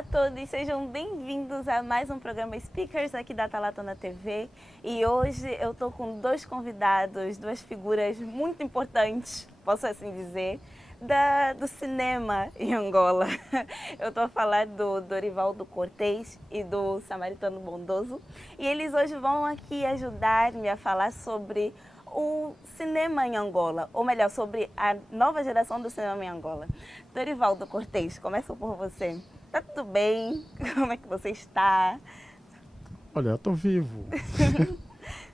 a todos, sejam bem-vindos a mais um programa Speakers aqui da Talatona TV. E hoje eu estou com dois convidados, duas figuras muito importantes, posso assim dizer, do cinema em Angola. Eu estou a falar do Dorivaldo Cortês e do Samaritano Bondoso. E eles hoje vão aqui ajudar-me a falar sobre o cinema em Angola, ou melhor, sobre a nova geração do cinema em Angola. Dorivaldo Cortês, começo por você. Tá tudo bem? Como é que você está? Olha, estou vivo.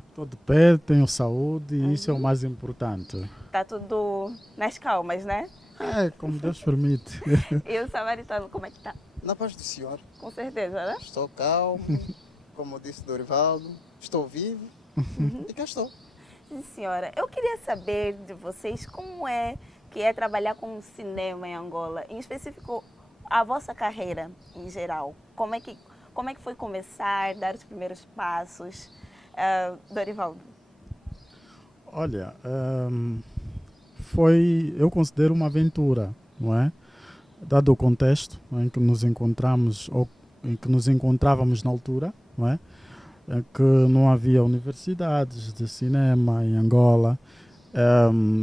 Estou de pé, tenho saúde e isso é o mais importante. Tá tudo nas calmas, né? É, como Deus permite. E o Samaritano, como é que tá? Na paz do Senhor, Com certeza, né? estou calmo, como disse Dorivaldo, estou vivo e cá estou. Sim, senhora. Eu queria saber de vocês como é que é trabalhar com cinema em Angola, em específico a vossa carreira em geral. Como é que foi começar, dar os primeiros passos? Dorivaldo. Olha, eu considero uma aventura, não é? Dado o contexto em que nos encontramos, ou em que nos encontrávamos na altura, não é? Em que não havia universidades de cinema em Angola.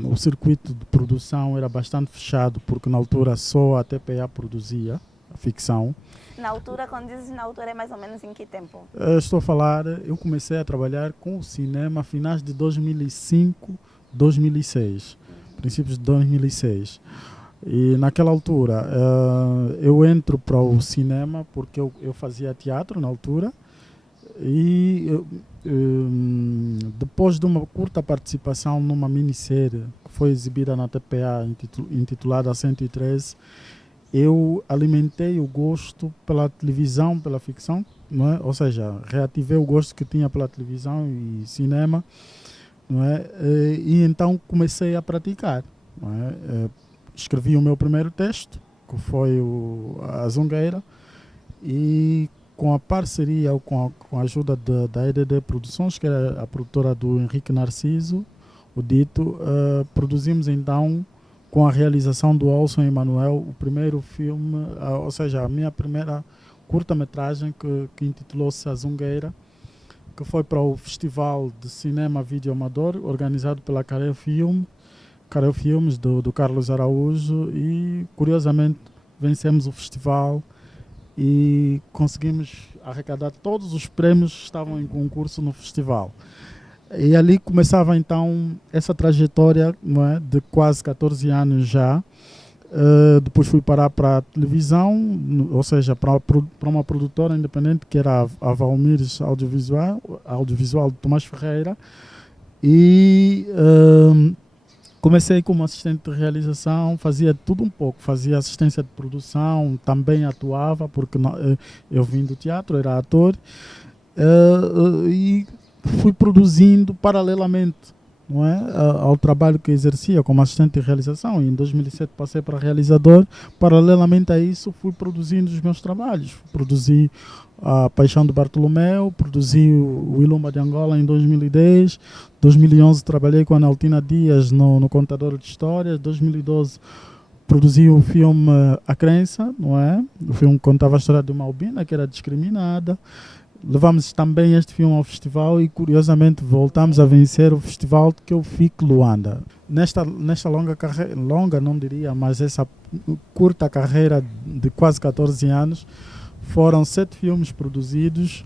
O circuito de produção era bastante fechado, porque na altura só a TPA produzia a ficção. Na altura, quando dizes na altura, é mais ou menos em que tempo? Estou a falar, eu comecei a trabalhar com o cinema a finais de 2005, 2006, princípios de 2006. E naquela altura eu entro para o cinema porque eu fazia teatro na altura. E depois de uma curta participação numa minissérie que foi exibida na TPA intitulada 113, eu alimentei o gosto pela televisão, pela ficção, não é? Ou seja, reativei o gosto que tinha pela televisão e cinema, não é? E então comecei a praticar, não é? Escrevi o meu primeiro texto, que foi A Zungueira, e com a parceria, com a ajuda da EDD Produções, que era a produtora do Henrique Narciso, o Dito, produzimos então, com a realização do Alson Emanuel, o primeiro filme, ou seja, a minha primeira curta-metragem, que intitulou-se A Zungueira, que foi para o Festival de Cinema Vídeo Amador, organizado pela Careo Filmes, do Carlos Araújo, e curiosamente vencemos o festival e conseguimos arrecadar todos os prêmios que estavam em concurso no festival. E ali começava então essa trajetória, não é, de quase 14 anos já. Depois fui parar para a televisão, ou seja, para uma produtora independente que era a Valmires Audiovisual de Tomás Ferreira. E comecei como assistente de realização, fazia tudo um pouco, fazia assistência de produção, também atuava, porque eu vim do teatro, era ator, e fui produzindo paralelamente, não é, ao trabalho que exercia como assistente de realização. Em 2007 passei para realizador, paralelamente a isso fui produzindo os meus trabalhos. Produzi A Paixão de Bartolomeu, produzi o Ilumba de Angola em 2010, 2011 trabalhei com a Analtina Dias no Contador de Histórias, 2012 produzi o filme A Crença, não é? O filme que contava a história de uma albina que era discriminada. Levamos também este filme ao festival e, curiosamente, voltamos a vencer o festival que eu fico Luanda. Nesta longa carreira, longa não diria, mas essa curta carreira de quase 14 anos, foram 7 filmes produzidos,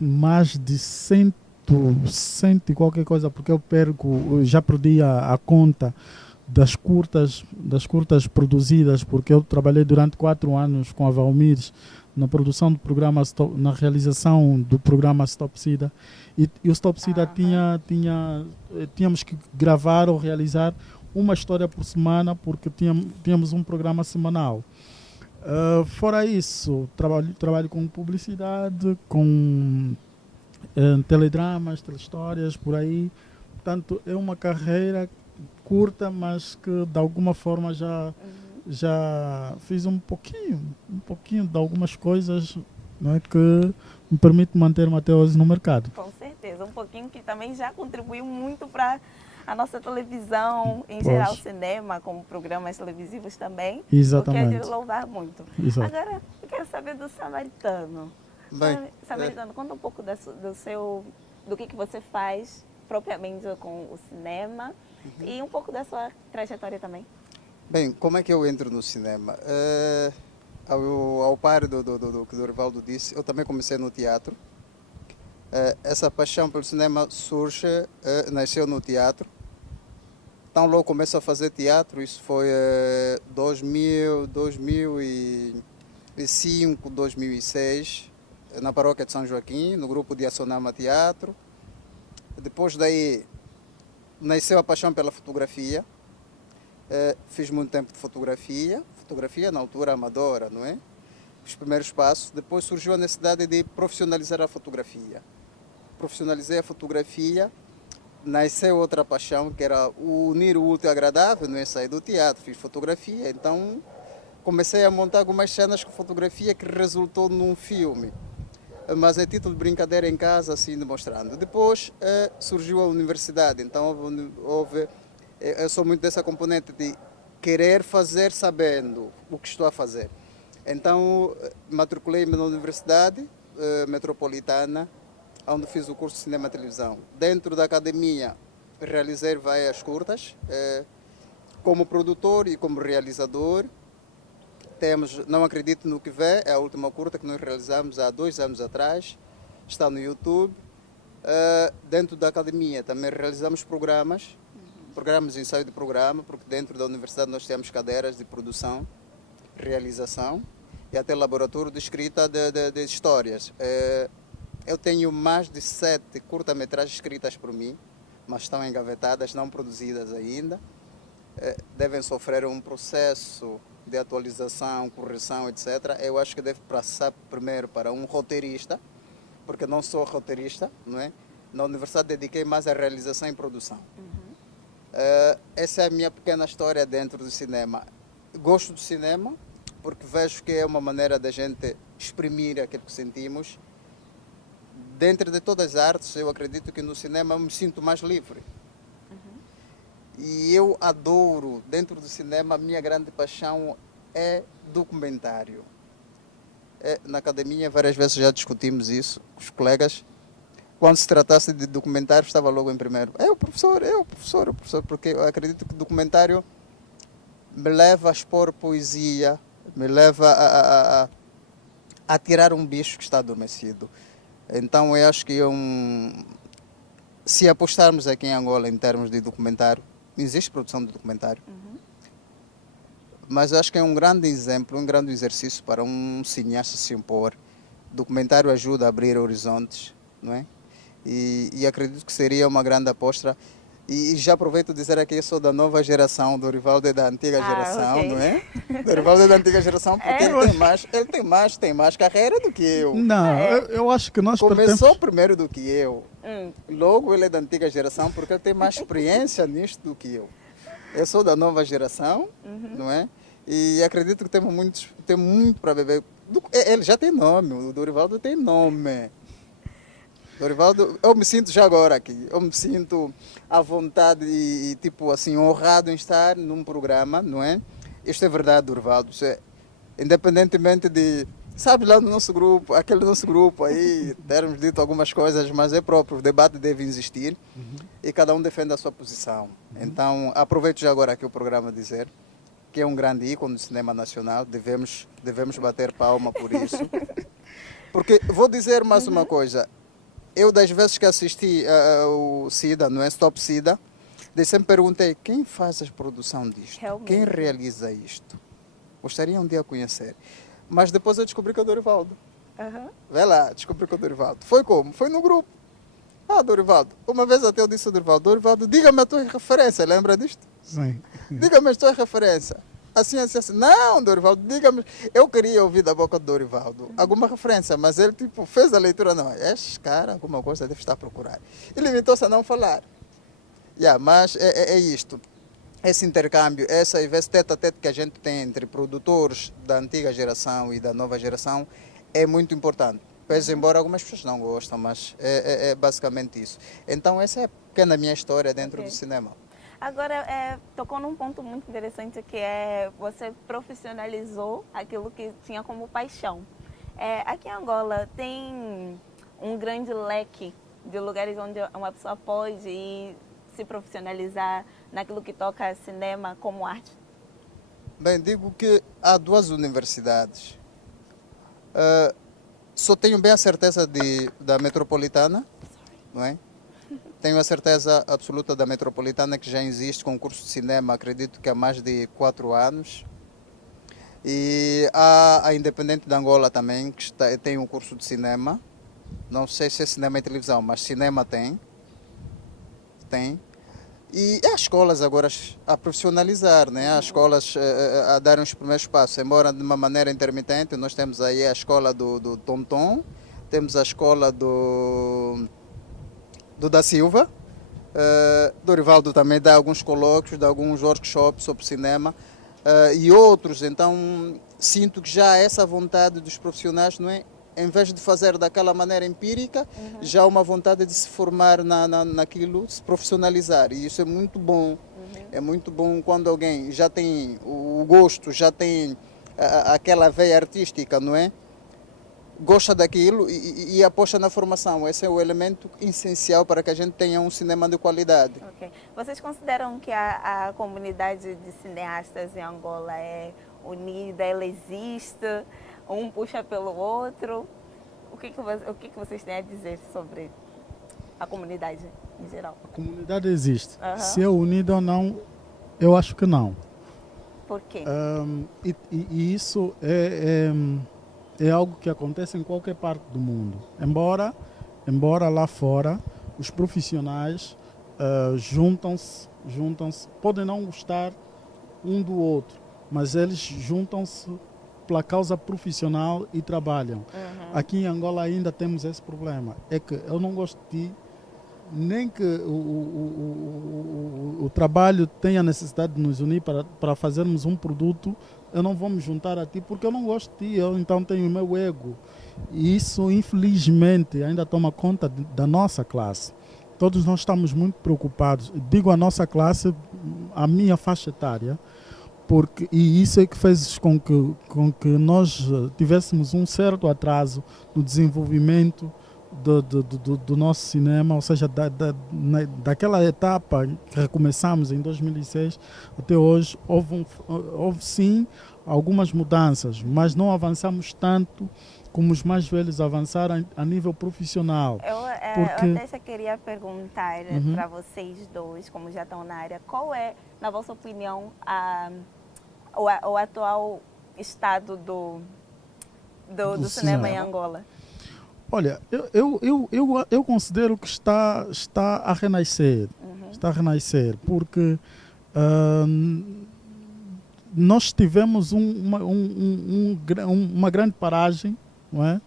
mais de 100 e qualquer coisa, porque eu já perdi a conta das curtas produzidas, porque eu trabalhei durante 4 anos com a Valmires na produção do programa, na realização do programa Stop Sida, e o Stop Sida tínhamos que gravar ou realizar uma história por semana, porque tínhamos um programa semanal. Fora isso, trabalho com publicidade, com teledramas, telehistórias, por aí. Portanto, é uma carreira curta, mas que de alguma forma já fiz um pouquinho de algumas coisas, não é, que me permite manter-me até hoje no mercado. Com certeza, um pouquinho que também já contribuiu muito para a nossa televisão, em geral o cinema, como programas televisivos também. Exatamente. O que é de louvar muito. Exato. Agora, eu quero saber do Samaritano. Bem, Samaritano, conta um pouco do que você faz propriamente com o cinema e um pouco da sua trajetória também. bem, como é que eu entro no cinema? Ao par do que o Dorivaldo disse, eu também comecei no teatro. Essa paixão pelo cinema nasceu no teatro. Então logo começo a fazer teatro, isso foi 2005, 2006, na paróquia de São Joaquim, no grupo de Acionama Teatro. Depois daí nasceu a paixão pela fotografia. Fiz muito tempo de fotografia na altura amadora, não é? Os primeiros passos. Depois surgiu a necessidade de profissionalizar a fotografia. Profissionalizei a fotografia, nasceu outra paixão, que era unir o útil ao agradável, não é? Sair do teatro, fiz fotografia, então comecei a montar algumas cenas com fotografia que resultou num filme. Mas é título de brincadeira em casa, assim, demonstrando. Depois surgiu a universidade, então eu sou muito dessa componente de querer fazer sabendo o que estou a fazer. Então, matriculei-me na Universidade Metropolitana, onde fiz o curso de Cinema e Televisão. Dentro da academia, realizei várias curtas, como produtor e como realizador. Não Acredito no que Vê, é a última curta que nós realizamos há 2 anos atrás, está no YouTube. Dentro da academia também realizamos programas de ensaio de programa, porque dentro da universidade nós temos cadeiras de produção, realização e até laboratório de escrita de histórias. Eu tenho mais de 7 curta-metragens escritas por mim, mas estão engavetadas, não produzidas ainda. Devem sofrer um processo de atualização, correção, etc. Eu acho que deve passar primeiro para um roteirista, porque não sou roteirista, não é? Na universidade dediquei mais à realização e produção. Essa é a minha pequena história dentro do cinema. Gosto do cinema porque vejo que é uma maneira da gente exprimir aquilo que sentimos. Dentro de todas as artes, eu acredito que no cinema eu me sinto mais livre. E eu adoro, dentro do cinema, a minha grande paixão é documentário. Na academia, várias vezes já discutimos isso com os colegas. Quando se tratasse de documentário, estava logo em primeiro. O professor, porque eu acredito que o documentário me leva a expor poesia, me leva a tirar um bicho que está adormecido. Então, eu acho que se apostarmos aqui em Angola em termos de documentário, existe produção de documentário, mas eu acho que é um grande exemplo, um grande exercício para um cineasta se impor. O documentário ajuda a abrir horizontes, não é? E acredito que seria uma grande aposta. E já aproveito de dizer aqui, eu sou da nova geração, Dorivaldo é da antiga geração, okay. Não é? Dorivaldo é da antiga geração porque ele tem mais carreira do que eu. Não, eu acho que nós Começou primeiro do que eu. Logo ele é da antiga geração porque ele tem mais experiência nisto do que eu. Eu sou da nova geração, não é? E acredito que tem muito para beber. Ele já tem nome, o Dorivaldo tem nome. Dorivaldo, eu me sinto já agora aqui, eu me sinto à vontade e tipo assim, honrado em estar num programa, não é? Isto é verdade, Dorivaldo, independentemente de, sabe, lá no nosso grupo, aquele nosso grupo aí, termos dito algumas coisas, mas é próprio, o debate deve existir e cada um defende a sua posição. Então, aproveito já agora aqui o programa dizer que é um grande ícone do cinema nacional, devemos bater palma por isso. Porque, vou dizer mais uma coisa, eu, das vezes que assisti o SIDA, não é? Stop SIDA, sempre perguntei, quem faz a produção disto? Realmente. Quem realiza isto? Gostaria um dia de conhecer. Mas depois eu descobri que é o Dorivaldo. Vê lá, descobri que é o Dorivaldo. Foi como? Foi no grupo. Dorivaldo, uma vez até eu disse ao Dorivaldo, diga-me a tua referência, lembra disto? Sim. Diga-me a tua referência. Assim. Não, Dorivaldo, diga-me. Eu queria ouvir da boca do Dorivaldo alguma referência, mas ele tipo, fez a leitura, não. Este cara, alguma coisa deve estar a procurar. E limitou-se a não falar. Mas é isto. Esse intercâmbio, esse tete-a-tete que a gente tem entre produtores da antiga geração e da nova geração é muito importante. Pois, embora algumas pessoas não gostam, mas é basicamente isso. Então, essa é a pequena minha história dentro do cinema. Agora, tocou num ponto muito interessante que é você profissionalizou aquilo que tinha como paixão. Aqui em Angola tem um grande leque de lugares onde uma pessoa pode ir se profissionalizar naquilo que toca a cinema como arte? Bem, digo que há duas universidades. Só tenho bem a certeza da Metropolitana, não é? Tenho a certeza absoluta da Metropolitana que já existe concurso de cinema, acredito que há mais de 4 anos. E há a Independente de Angola também, que tem um curso de cinema. Não sei se é cinema e televisão, mas cinema tem. Tem. E há escolas agora a profissionalizar, né? Há escolas a darem os primeiros passos, embora de uma maneira intermitente. Nós temos aí a escola do Tonton, temos a escola do da Silva, Dorivaldo também dá alguns colóquios, dá alguns workshops sobre cinema e outros. Então sinto que já há essa vontade dos profissionais, não é? Em vez de fazer daquela maneira empírica, já há uma vontade de se formar naquilo, se profissionalizar. E isso é muito bom. É muito bom quando alguém já tem o gosto, já tem aquela veia artística, não é? Gosta daquilo e aposta na formação. Esse é o elemento essencial para que a gente tenha um cinema de qualidade. Okay. Vocês consideram que a comunidade de cineastas em Angola é unida, ela existe? Um puxa pelo outro. O que vocês têm a dizer sobre a comunidade em geral? A comunidade existe. Se é unida ou não, eu acho que não. Por quê? E isso é algo que acontece em qualquer parte do mundo. Embora lá fora os profissionais juntam-se, podem não gostar um do outro, mas eles juntam-se pela causa profissional e trabalham. Aqui em Angola ainda temos esse problema. É que eu não gosto de ti, nem que o trabalho tenha necessidade de nos unir para fazermos um produto. Eu não vou me juntar a ti porque eu não gosto de ti, eu então tenho o meu ego. E isso, infelizmente, ainda toma conta da nossa classe. Todos nós estamos muito preocupados. Digo a nossa classe, a minha faixa etária, e isso é que fez com que nós tivéssemos um certo atraso no desenvolvimento do nosso cinema, ou seja, daquela etapa que recomeçamos em 2006 até hoje, houve sim algumas mudanças, mas não avançamos tanto como os mais velhos avançaram a nível profissional. Eu até já queria perguntar para vocês dois, como já estão na área, qual é, na vossa opinião, o atual estado do cinema em Angola? Olha, eu considero que está a renascer. Está a renascer, porque nós tivemos uma grande paragem, não é?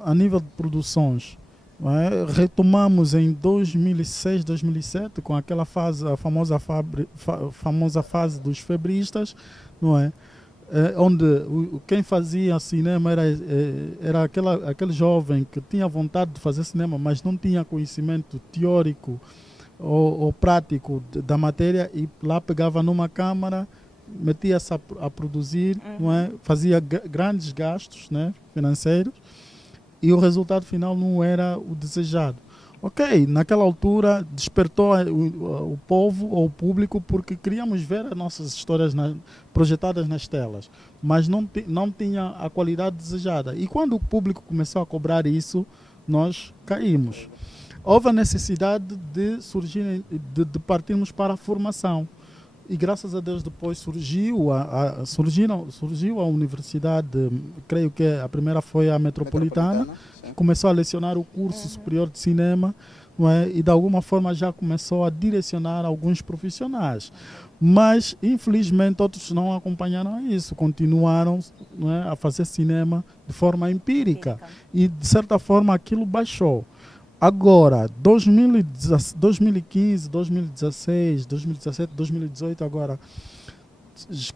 A nível de produções. Não é? Retomamos em 2006, 2007, com aquela fase, a famosa fase dos febristas, não é? Onde quem fazia cinema era aquele jovem que tinha vontade de fazer cinema, mas não tinha conhecimento teórico ou prático da matéria, e lá pegava numa câmara, metia-se a produzir, não é? Fazia grandes gastos, né, financeiros, e o resultado final não era o desejado. Ok, naquela altura despertou o povo ou o público porque queríamos ver as nossas histórias projetadas nas telas, mas não tinha a qualidade desejada. E quando o público começou a cobrar isso, nós caímos. Houve a necessidade de partirmos para a formação. E graças a Deus depois surgiu a universidade, creio que a primeira foi a Metropolitana, que começou a lecionar o curso superior de cinema, não é? E de alguma forma já começou a direcionar alguns profissionais. Mas infelizmente outros não acompanharam isso, continuaram, não é, a fazer cinema de forma empírica. E de certa forma aquilo baixou. Agora, 2015, 2016, 2017, 2018, agora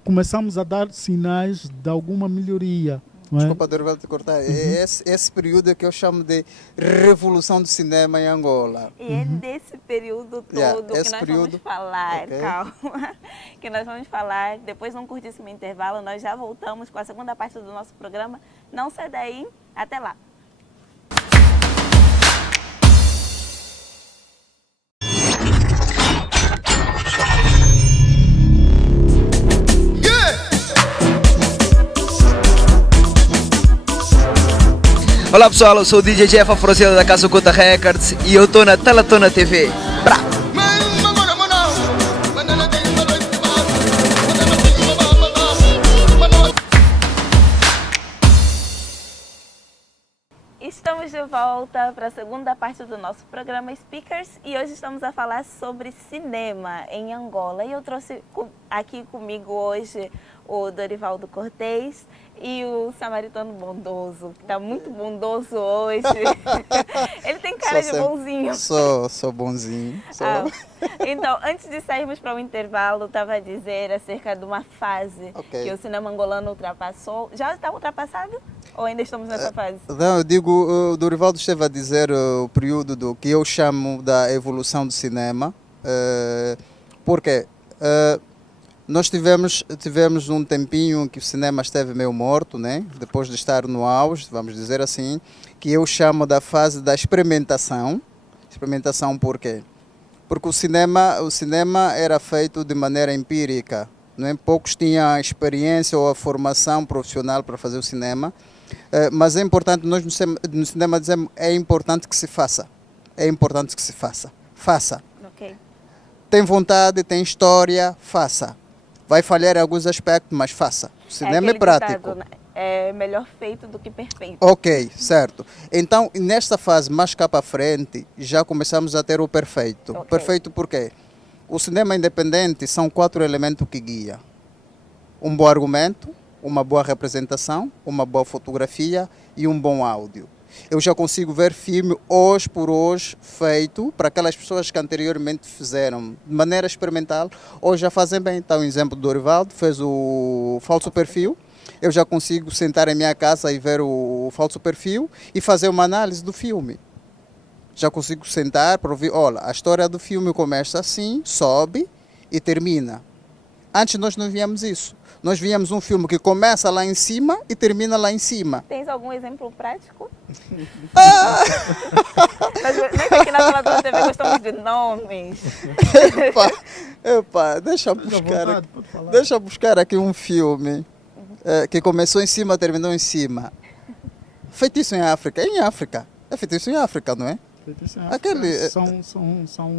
começamos a dar sinais de alguma melhoria. não é? Desculpa, Dorival, te cortar. É esse período que eu chamo de revolução do cinema em Angola. E é desse período todo que esse nós período, vamos falar, ok. calma, que nós vamos falar. Depois de um curtíssimo intervalo, nós já voltamos com a segunda parte do nosso programa. Não sai daí, até lá. Olá pessoal, eu sou o DJ Jeff Afrocida da Casa Oculta Records e eu estou na Talatona TV. Brá! Estamos de volta para a segunda parte do nosso programa Speakers e hoje estamos a falar sobre cinema em Angola. E eu trouxe aqui comigo hoje o Dorivaldo Cortez e o Samaritano Bondoso, que está muito bondoso hoje. Ele tem cara de bonzinho. Sou bonzinho. Então, antes de sairmos para o intervalo, estava a dizer acerca de uma fase que o cinema angolano ultrapassou. Já está ultrapassado? Ou ainda estamos nessa fase? Não, eu digo, o Dorivaldo esteve a dizer o período do que eu chamo da evolução do cinema. Porque nós tivemos um tempinho que o cinema esteve meio morto, né? Depois de estar no auge, vamos dizer assim, que eu chamo da fase da experimentação. Experimentação por quê? Porque o cinema era feito de maneira empírica, não é? Poucos tinham a experiência ou a formação profissional para fazer o cinema, mas é importante, nós no cinema dizemos, é importante que se faça. É importante que se faça. Faça. Okay. Tem vontade, tem história, faça. Vai falhar em alguns aspectos, mas faça. O cinema é prático. Ditado, é melhor feito do que perfeito. Ok, certo. Então, nesta fase, mais cá para frente, já começamos a ter o perfeito. Okay. Perfeito por quê? O cinema independente são 4 elementos que guiam. Um bom argumento, uma boa representação, uma boa fotografia e um bom áudio. Eu já consigo ver filme hoje por hoje feito para aquelas pessoas que anteriormente fizeram de maneira experimental, hoje já fazem bem. Então, o exemplo do Dorivaldo fez o falso perfil. Eu já consigo sentar em minha casa e ver o falso perfil e fazer uma análise do filme. Já consigo sentar para ouvir, olha, a história do filme começa assim, sobe e termina. Antes nós não víamos isso. Nós víamos um filme que começa lá em cima e termina lá em cima. Tens algum exemplo prático? Nós aqui na Talatona TV gostamos de nomes. Deixa eu buscar aqui um filme que começou em cima, terminou em cima. Feitiço em África. Em África. É feitiço em África, não é? Aquele...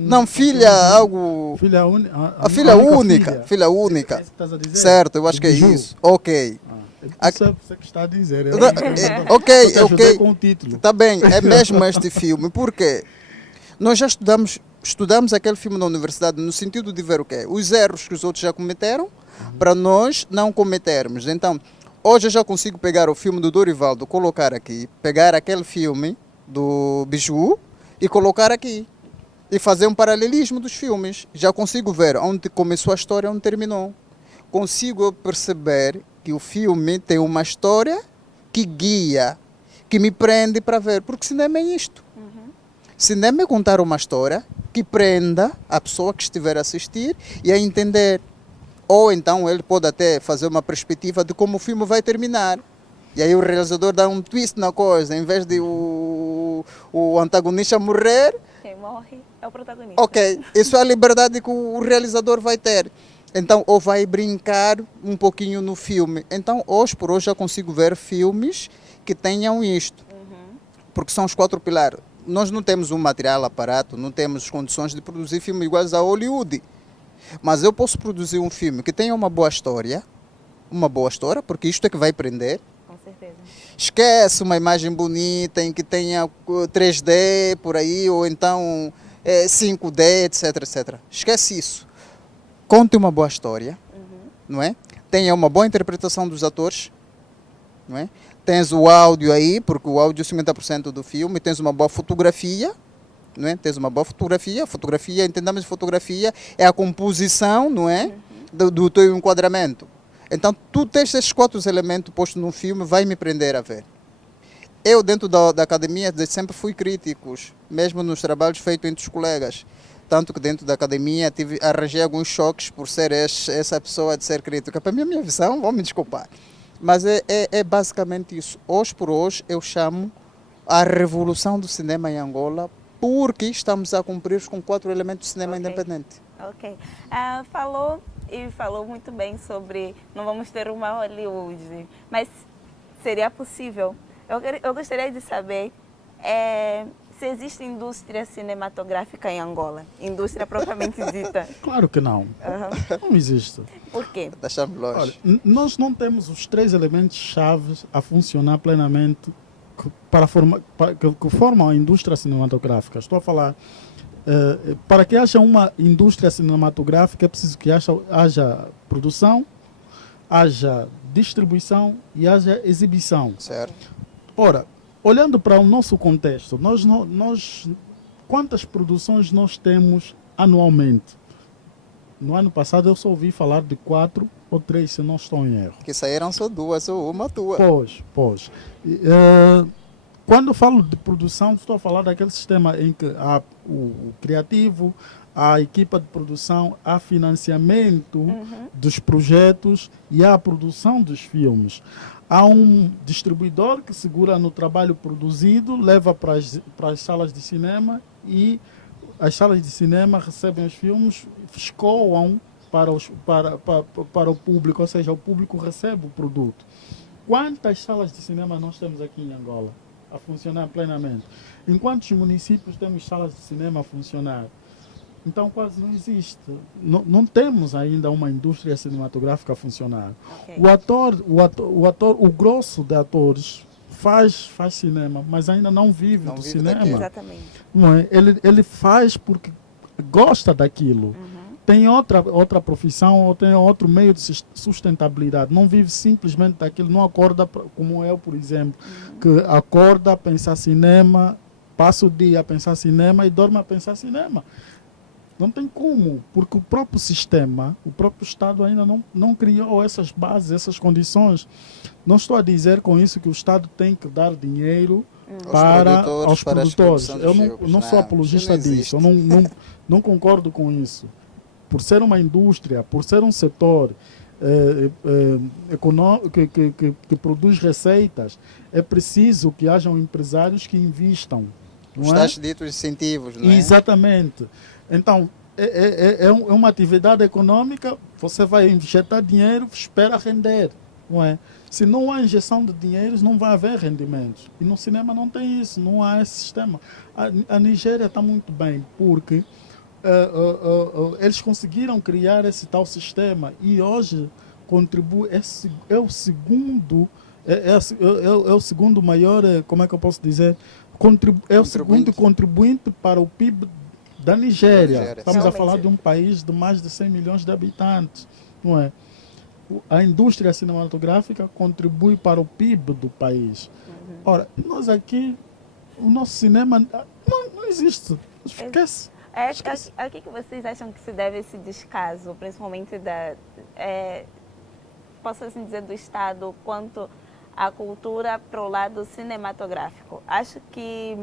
Não, filha, algo... Filha única. A filha única. Filha única. Certo, eu acho que é isso. Ok. Você que está a dizer. Ok. Com o título. Está bem, é mesmo este filme. Por quê? Nós já estudamos aquele filme na universidade no sentido de ver o quê? Os erros que os outros já cometeram, para nós não cometermos. Então, hoje eu já consigo pegar o filme do Dorivaldo, colocar aqui, pegar aquele filme do Biju e colocar aqui. E fazer um paralelismo dos filmes. Já consigo ver onde começou a história e onde terminou. Consigo perceber que o filme tem uma história que guia, que me prende para ver. Porque cinema é isto. Cinema é contar uma história que prenda a pessoa que estiver a assistir e a entender. Ou então ele pode até fazer uma perspectiva de como o filme vai terminar. E aí o realizador dá um twist na coisa. Em vez de o antagonista morrer... Quem morre é o protagonista. Ok, isso é a liberdade que o realizador vai ter. Então, ou vai brincar um pouquinho no filme. Então, hoje por hoje, já consigo ver filmes que tenham isto. Porque são os 4 pilares. Nós não temos um material, aparato, não temos condições de produzir filmes iguais a Hollywood. Mas eu posso produzir um filme que tenha uma boa história, porque isto é que vai prender. Com certeza. Esquece uma imagem bonita em que tenha 3D por aí, ou então 5D, etc. Esquece isso. Conte uma boa história, não é? Tenha uma boa interpretação dos atores, não é? Tens o áudio aí, porque o áudio é 50% do filme, tens uma boa fotografia, não é? Tens uma boa fotografia, entendamos fotografia, é a composição, não é? Do teu enquadramento. Então, tu tens esses 4 elementos postos num filme, vai me prender a ver. Eu, dentro da academia, desde sempre fui crítico, mesmo nos trabalhos feitos entre os colegas. Tanto que dentro da academia arranjei alguns choques por ser essa pessoa de ser crítica. Para mim, a minha visão, vão me desculpar. Mas é basicamente isso. Hoje por hoje, eu chamo a revolução do cinema em Angola, porque estamos a cumprir com 4 elementos do cinema independente. Ok. Falou muito bem sobre não vamos ter uma Hollywood, mas seria possível? Eu gostaria de saber se existe indústria cinematográfica em Angola, indústria propriamente dita. Claro que não. Não existe. Por quê? Deixamos longe. Olha, nós não temos os 3 elementos chaves a funcionar plenamente que formam a indústria cinematográfica. Estou a falar, para que haja uma indústria cinematográfica é preciso que haja produção, haja distribuição e haja exibição. Certo. Ora, olhando para o nosso contexto, quantas produções nós temos anualmente? No ano passado eu só ouvi falar de 4 ou 3, se não estou em erro. Que saíram só 2 ou uma tua. Pois. Quando eu falo de produção, estou a falar daquele sistema em que há o criativo, há equipa de produção, há financiamento dos projetos e há a produção dos filmes. Há um distribuidor que segura no trabalho produzido, leva para as salas de cinema e as salas de cinema recebem os filmes, escoam para o público, ou seja, o público recebe o produto. Quantas salas de cinema nós temos aqui em Angola a funcionar plenamente? Em quantos municípios temos salas de cinema a funcionar? Então quase não existe. Não temos ainda uma indústria cinematográfica a funcionar. Okay. O grosso de atores faz cinema, mas ainda não vive do cinema. Exatamente. Não é? Ele faz porque gosta daquilo. Tem outra profissão ou tem outro meio de sustentabilidade. Não vive simplesmente daquilo, não acorda como eu, por exemplo, que acorda a pensar cinema, passa o dia a pensar cinema e dorme a pensar cinema. Não tem como, porque o próprio sistema, o próprio Estado ainda não criou essas bases, essas condições. Não estou a dizer com isso que o Estado tem que dar dinheiro aos produtores. Eu não sou apologista disso, eu não concordo com isso. Por ser uma indústria, por ser um setor econômico que produz receitas, é preciso que hajam empresários que invistam. Os tais ditos incentivos, não é? Exatamente. Então, é uma atividade econômica, você vai injetar dinheiro, espera render, não é? Se não há injeção de dinheiros, não vai haver rendimentos. E no cinema não tem isso, não há esse sistema. A Nigéria está muito bem, porque eles conseguiram criar esse tal sistema e hoje contribui, é o segundo maior, como é que eu posso dizer? É o segundo contribuinte para o PIB da Nigéria. Estamos a falar de um país de mais de 100 milhões de habitantes, não é? A indústria cinematográfica contribui para o PIB do país. Ora, nós aqui, o nosso cinema não existe. Esquece. A que vocês acham que se deve esse descaso, principalmente posso assim dizer, do Estado quanto à cultura para o lado cinematográfico? Acho que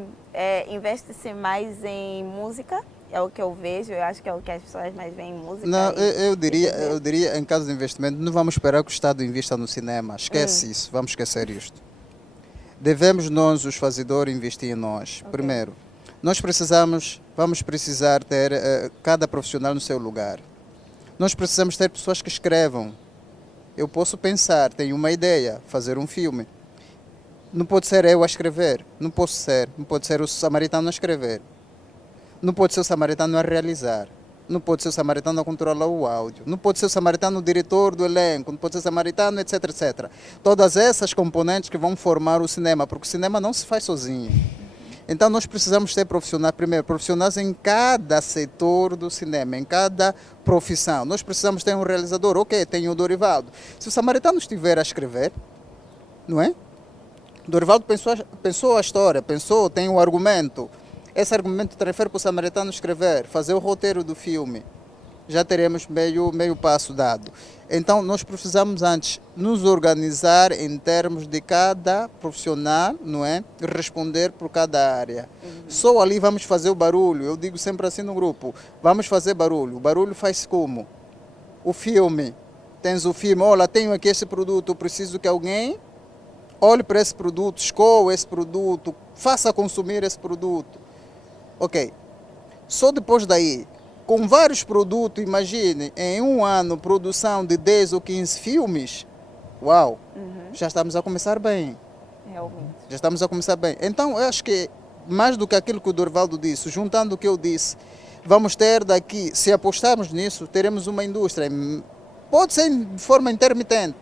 investe-se mais em música, é o que eu vejo, eu acho que é o que as pessoas mais veem em música. Não, eu diria, em caso de investimento, não vamos esperar que o Estado invista no cinema. Esquece isso, vamos esquecer isto. Devemos nós, os fazedores, investir em nós. Okay. Primeiro, vamos precisar ter cada profissional no seu lugar. Nós precisamos ter pessoas que escrevam. Eu posso pensar, tenho uma ideia, fazer um filme. Não pode ser eu a escrever, não pode ser o samaritano a escrever. Não pode ser o samaritano a realizar. Não pode ser o samaritano a controlar o áudio. Não pode ser o samaritano o diretor do elenco. Não pode ser o samaritano, etc, etc. Todas essas componentes que vão formar o cinema, porque o cinema não se faz sozinho. Então nós precisamos ter profissionais em cada setor do cinema, em cada profissão. Nós precisamos ter um realizador, ok, tem o Dorivaldo. Se o samaritano estiver a escrever, não é? Dorivaldo pensou a história, tem o argumento. Esse argumento transfere para o samaritano escrever, fazer o roteiro do filme. já teremos meio passo dado. Então, nós precisamos antes nos organizar em termos de cada profissional, não é? Responder por cada área. Só ali vamos fazer o barulho. Eu digo sempre assim no grupo, vamos fazer barulho. O barulho faz como? O filme. Tens o filme, olha, tenho aqui esse produto, eu preciso que alguém olhe para esse produto, escolha esse produto, faça consumir esse produto. Ok. Só depois daí, com vários produtos, imagine, em um ano, produção de 10 ou 15 filmes, uau, já estamos a começar bem. Realmente. Já estamos a começar bem. Então, eu acho que, mais do que aquilo que o Dorvaldo disse, juntando o que eu disse, vamos ter daqui, se apostarmos nisso, teremos uma indústria. Pode ser de forma intermitente,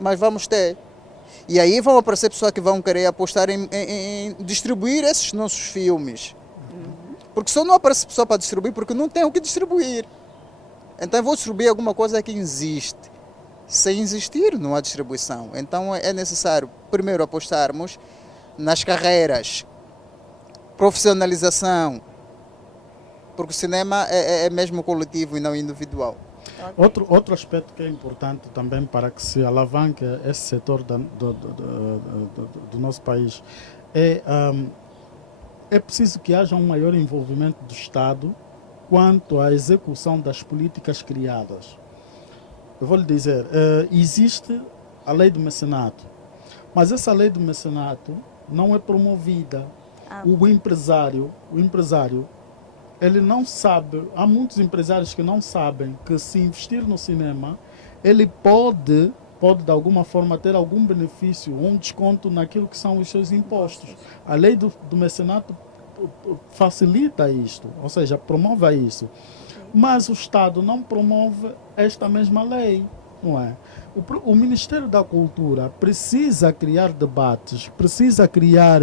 mas vamos ter. E aí vão aparecer pessoas que vão querer apostar em distribuir esses nossos filmes. Porque só não aparece pessoa para distribuir porque não tem o que distribuir. Então eu vou distribuir alguma coisa que existe. Sem existir, não há distribuição. Então é necessário, primeiro, apostarmos nas carreiras, profissionalização, porque o cinema é mesmo coletivo e não individual. Outro aspecto que é importante também para que se alavanque esse setor do nosso país é preciso que haja um maior envolvimento do Estado quanto à execução das políticas criadas. Eu vou lhe dizer, existe a lei do mecenato, mas essa lei do mecenato não é promovida. O empresário, ele não sabe, há muitos empresários que não sabem que se investir no cinema, ele pode de alguma forma ter algum benefício, um desconto naquilo que são os seus impostos. A lei do mecenato facilita isto, ou seja, promove isso. Mas o Estado não promove esta mesma lei, não é? O Ministério da Cultura precisa criar debates, precisa criar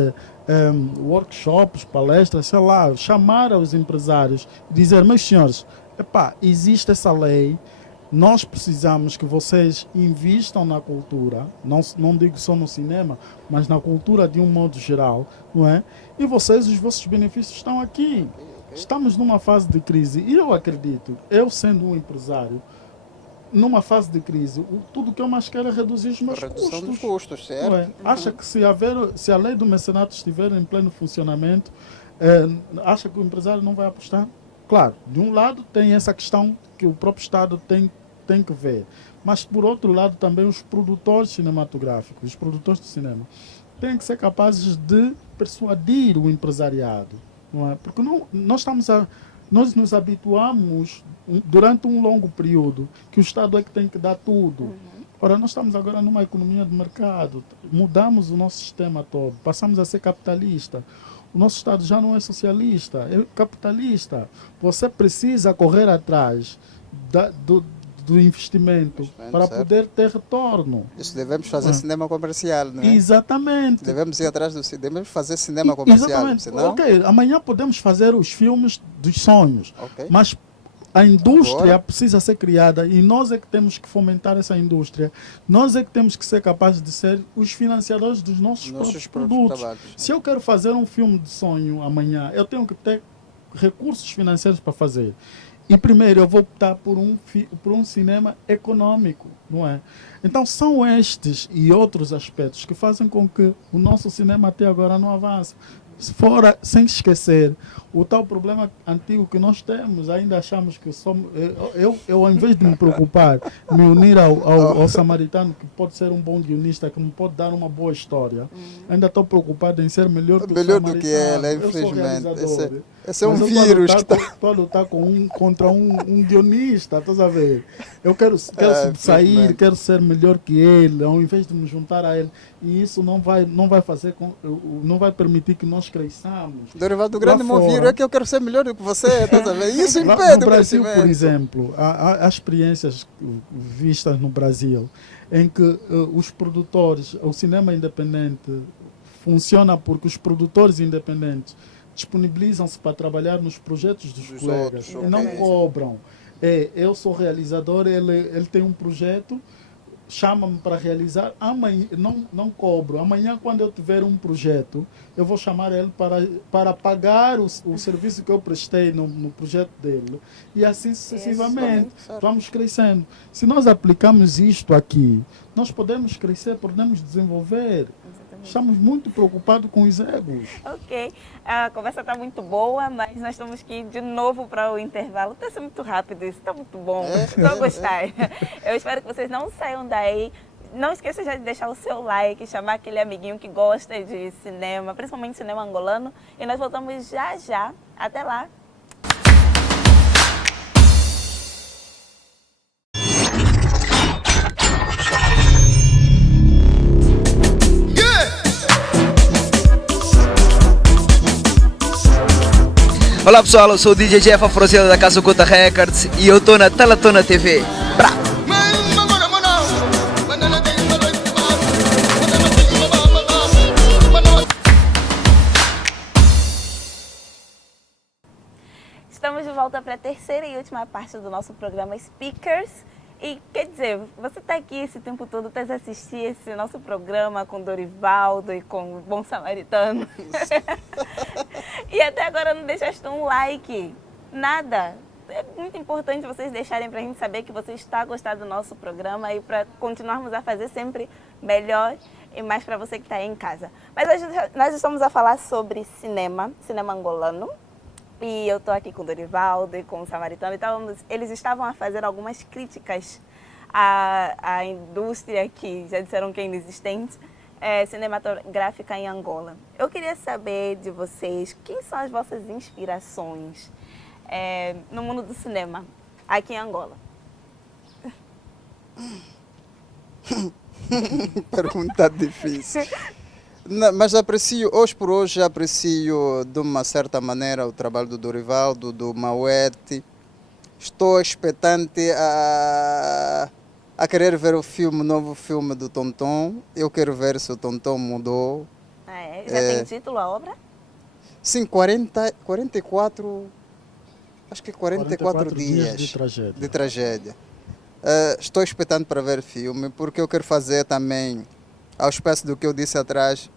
workshops, palestras, sei lá, chamar aos empresários e dizer, meus senhores, existe essa lei, nós precisamos que vocês invistam na cultura, não digo só no cinema, mas na cultura de um modo geral, não é? E vocês, os vossos benefícios estão aqui. Estamos numa fase de crise e eu acredito, eu sendo um empresário, numa fase de crise, tudo que eu mais quero é reduzir os meus custos. Redução dos custos, certo? Não é? Acha que se a lei do mecenato estiver em pleno funcionamento, acha que o empresário não vai apostar? Claro, de um lado tem essa questão que o próprio Estado tem que ver, mas por outro lado também os produtores cinematográficos, os produtores de cinema, têm que ser capazes de persuadir o empresariado, não é? Porque nós nos habituamos durante um longo período que o Estado é que tem que dar tudo. Ora, nós estamos agora numa economia de mercado, mudamos o nosso sistema todo, passamos a ser capitalista. O nosso Estado já não é socialista, é capitalista. Você precisa correr atrás do investimento para certo. poder ter retorno. Isso devemos fazer cinema comercial, não é? Exatamente. Devemos ir atrás devemos fazer cinema comercial. Exatamente. Senão... Ok, amanhã podemos fazer os filmes dos sonhos, Okay. mas a indústria Agora... precisa ser criada e nós é que temos que fomentar essa indústria. Nós é que temos que ser capazes de ser os financiadores dos nossos próprios produtos. Trabalhos. Se eu quero fazer um filme de sonho amanhã, eu tenho que ter recursos financeiros para fazer. E primeiro eu vou optar por um cinema econômico, não é? Então são estes e outros aspectos que fazem com que o nosso cinema até agora não avance. Fora, sem esquecer, o tal problema antigo que nós temos, ainda achamos que somos... Eu ao invés de me preocupar, me unir ao samaritano, que pode ser um bom guionista, que me pode dar uma boa história, ainda estou preocupado em ser melhor que o samaritano. Do que ela, infelizmente. Esse é um mas vírus. Estou a lutar contra um guionista, estás a ver? Eu quero sair, quero ser melhor que ele, ao invés de me juntar a ele. E isso não vai fazer, não vai permitir que nós cresçamos. Dorival, do grande vírus é que eu quero ser melhor do que você, estás a ver? Isso impede no o Brasil, crescimento. por exemplo, há experiências vistas no Brasil em que os produtores, o cinema independente funciona porque os produtores independentes disponibilizam-se para trabalhar nos projetos dos colegas outros, e não cobram. Eu sou realizador, ele tem um projeto, chama-me para realizar, amanhã, não cobro. Amanhã, quando eu tiver um projeto, eu vou chamar ele para pagar o serviço que eu prestei no projeto dele. E assim sucessivamente. Certo. Vamos crescendo. Se nós aplicamos isto aqui, nós podemos crescer, podemos desenvolver. Exatamente. Estamos muito preocupados com os egos. Ok, a conversa está muito boa, mas nós temos que ir de novo para o intervalo. Está sendo muito rápido isso, está muito bom. Estou a gostar. Eu espero que vocês não saiam daí. Não esqueça já de deixar o seu like, chamar aquele amiguinho que gosta de cinema, principalmente cinema angolano. E nós voltamos já já. Até lá. Olá pessoal, eu sou o DJ Jeff Afrosiela da Casa Oculta Records e eu estou na Talatona TV. Brá! Estamos de volta para a terceira e última parte do nosso programa Speakers. E quer dizer, você está aqui esse tempo todo, está assistir esse nosso programa com Dorivaldo e com o Bom Samaritano. E até agora não deixaste um like, nada. É muito importante vocês deixarem para a gente saber que você está gostando do nosso programa e para continuarmos a fazer sempre melhor e mais para você que está aí em casa. Mas hoje nós estamos a falar sobre cinema angolano. E eu estou aqui com o Dorivaldo e com o Samaritano. Então, eles estavam a fazer algumas críticas à indústria que já disseram que é inexistente, cinematográfica em Angola. Eu queria saber de vocês quem são as vossas inspirações no mundo do cinema aqui em Angola. Pergunta difícil. Não, mas aprecio, hoje por hoje, aprecio de uma certa maneira o trabalho do Dorivaldo, do Mauete. Estou expectante a querer ver o novo filme do Tonton. Eu quero ver se o Tonton mudou. Já tem título a obra? Sim, 44, acho que 44 dias de tragédia. Estou expectante para ver o filme, porque eu quero fazer também, ao espécie do que eu disse atrás,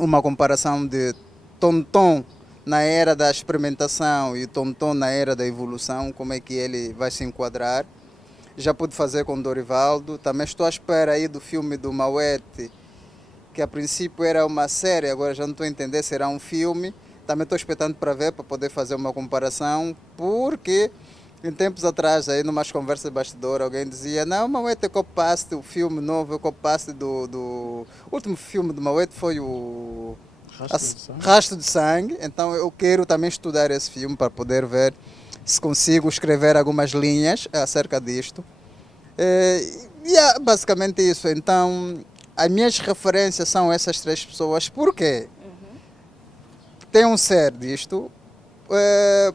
uma comparação de Tonton na era da experimentação e Tonton na era da evolução, como é que ele vai se enquadrar. Já pude fazer com Dorivaldo, também estou à espera aí do filme do Mauete, que a princípio era uma série, agora já não estou a entender se será um filme. Também estou expectante para ver, para poder fazer uma comparação, porque em tempos atrás, aí numas conversas de bastidor, alguém dizia: não, Mauete é copy-paste, o filme novo é copy-paste do... O último filme do Mauete foi o Rastro de Sangue. Então eu quero também estudar esse filme para poder ver se consigo escrever algumas linhas acerca disto. E é basicamente isso. Então, as minhas referências são essas três pessoas. Por quê? Tem um ser disto.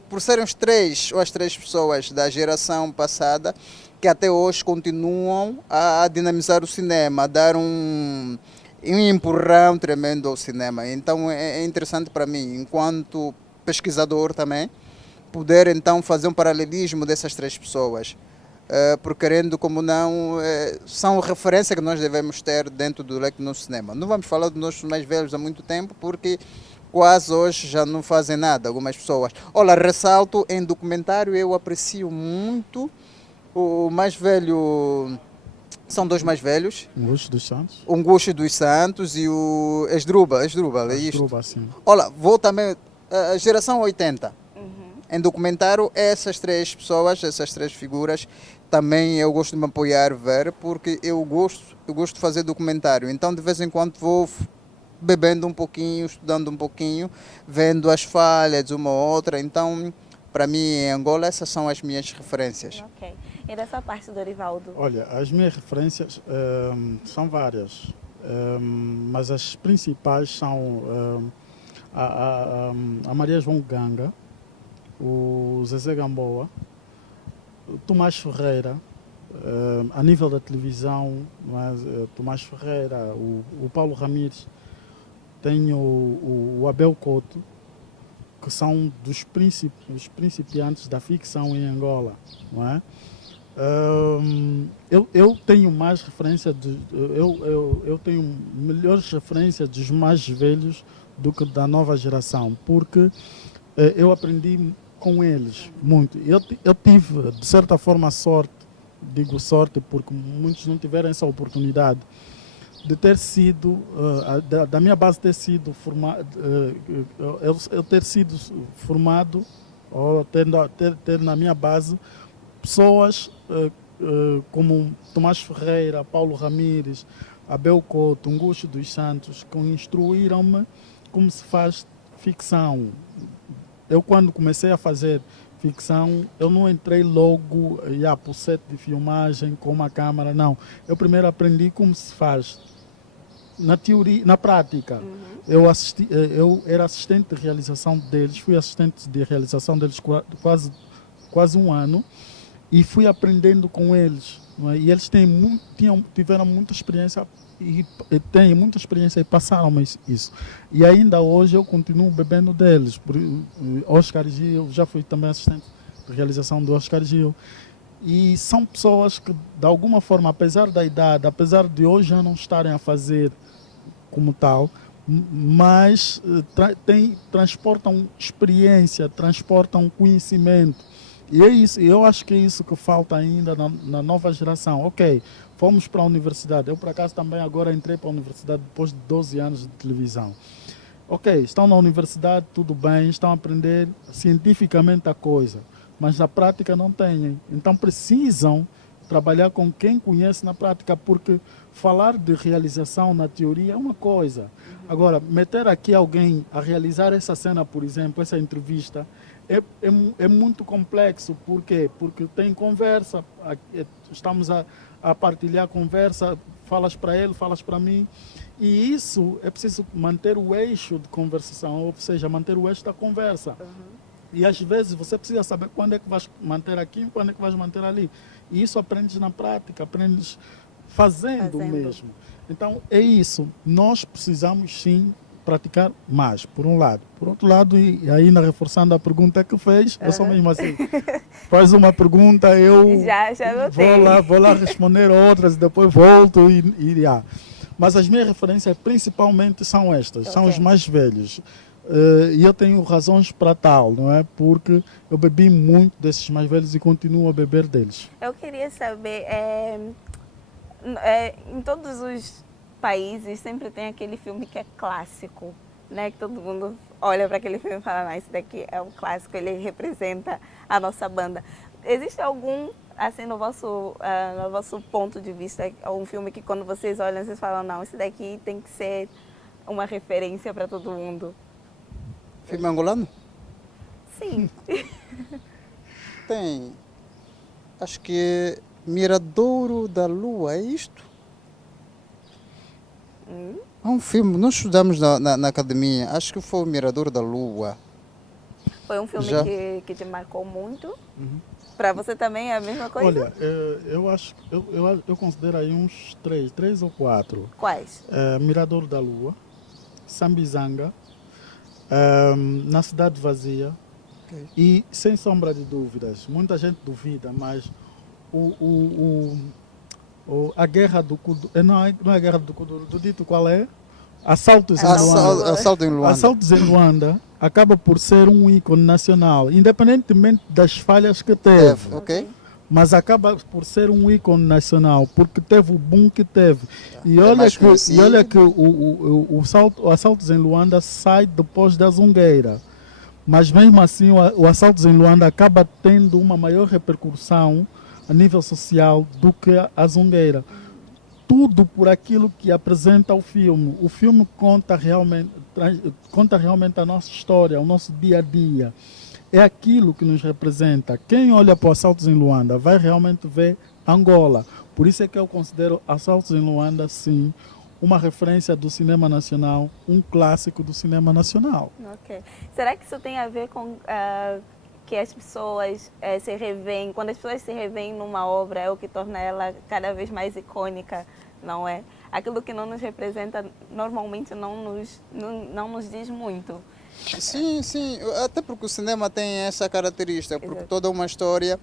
Por serem os três ou as três pessoas da geração passada que até hoje continuam a dinamizar o cinema, a dar um empurrão tremendo ao cinema. Então é interessante para mim, enquanto pesquisador também, poder então fazer um paralelismo dessas três pessoas. Porque querendo como não, são referências que nós devemos ter dentro do leque do nosso cinema. Não vamos falar dos nossos mais velhos há muito tempo, porque quase hoje já não fazem nada, algumas pessoas. Olha, ressalto, em documentário eu aprecio muito o mais velho, são dois mais velhos. Ungucho dos Santos. Ungucho dos Santos e o Esdrúbal, é isto? Esdrúbal, sim. Olha, vou também, a geração 80. Em documentário, essas três pessoas, essas três figuras, também eu gosto de me apoiar, ver, porque eu gosto de fazer documentário. Então, de vez em quando vou bebendo um pouquinho, estudando um pouquinho, vendo as falhas de uma ou outra. Então, para mim, em Angola, essas são as minhas referências. Ok. E dessa parte, Dorivaldo? Olha, as minhas referências são várias, mas as principais são a Maria João Ganga, o Zezé Gamboa, o Tomás Ferreira, a nível da televisão, Tomás Ferreira, o Paulo Ramires, tenho o Abel Couto, que são dos principiantes da ficção em Angola, não é? Eu tenho mais referência, eu tenho melhores referências dos mais velhos do que da nova geração, porque eu aprendi com eles muito. Eu tive, de certa forma, sorte, digo sorte porque muitos não tiveram essa oportunidade, de ter sido, da minha base ter sido formado, eu ter sido formado, ou ter na minha base pessoas como Tomás Ferreira, Paulo Ramires, Abel Couto, Ungucho dos Santos, que instruíram-me como se faz ficção. Eu, quando comecei a fazer ficção, eu não entrei logo para o set de filmagem com uma câmera, não. Eu primeiro aprendi como se faz na teoria, na prática. Eu era assistente de realização deles, fui assistente de realização deles quase um ano, e fui aprendendo com eles. Não é? E eles tiveram muita experiência e têm muita experiência e passaram isso. E ainda hoje eu continuo bebendo deles. Oscar Gil, já fui também assistente de realização do Oscar Gil. E são pessoas que, de alguma forma, apesar da idade, apesar de hoje já não estarem a fazer como tal, mas transportam experiência, transportam conhecimento. E é isso, eu acho que é isso que falta ainda na nova geração. Ok, fomos para a universidade. Eu, por acaso, também agora entrei para a universidade depois de 12 anos de televisão. Ok, estão na universidade, tudo bem, estão a aprender cientificamente a coisa, mas na prática não têm. Então precisam trabalhar com quem conhece na prática, porque falar de realização na teoria é uma coisa. Agora, meter aqui alguém a realizar essa cena, por exemplo, essa entrevista, é muito complexo. Por quê? Porque tem conversa, estamos a partilhar conversa, falas para ele, falas para mim, e isso é preciso manter o eixo de conversação, ou seja, manter o eixo da conversa. E às vezes você precisa saber quando é que vais manter aqui e quando é que vais manter ali. E isso aprendes na prática, aprendes fazendo mesmo. Então é isso, nós precisamos sim praticar mais, por um lado. Por outro lado, e ainda reforçando a pergunta que fez, eu sou mesmo assim. Faz uma pergunta, eu vou lá responder outras, depois volto e Mas as minhas referências principalmente são estas, são os mais velhos. E eu tenho razões para tal, não é? Porque eu bebi muito desses mais velhos e continuo a beber deles. Eu queria saber, em todos os países sempre tem aquele filme que é clássico, né? Que todo mundo olha para aquele filme e fala, não, esse daqui é um clássico, ele representa a nossa banda. Existe algum, assim, no vosso ponto de vista, um filme que quando vocês olham, vocês falam, não, esse daqui tem que ser uma referência para todo mundo? Filme angolano? Sim. Tem. Acho que Miradouro da Lua, é isto? É um filme, nós estudamos na academia, acho que foi o Miradouro da Lua. Foi um filme que te marcou muito? Para você também é a mesma coisa? Olha, eu acho, eu considero aí uns três ou quatro. Quais? Miradouro da Lua, Sambizanga, Na Cidade Vazia, e sem sombra de dúvidas, muita gente duvida, mas a Guerra do Kuduro, não é a Guerra do Kuduro, do dito qual é? Assaltos em Luanda. Assaltos em Luanda acaba por ser um ícone nacional, independentemente das falhas que teve. Mas acaba por ser um ícone nacional, porque teve o boom que teve. E olha que o Assaltos em Luanda sai depois da Zungueira. Mas mesmo assim o Assaltos em Luanda acaba tendo uma maior repercussão a nível social do que a Zungueira. Tudo por aquilo que apresenta o filme. O filme conta realmente a nossa história, o nosso dia a dia. É aquilo que nos representa. Quem olha para o Assaltos em Luanda vai realmente ver Angola. Por isso é que eu considero Assaltos em Luanda, sim, uma referência do cinema nacional, um clássico do cinema nacional. Ok. Será que isso tem a ver com que as pessoas se revêem, quando as pessoas se revêem numa obra, é o que torna ela cada vez mais icônica, não é? Aquilo que não nos representa, normalmente não nos diz muito. Sim, até porque o cinema tem essa característica, porque toda uma história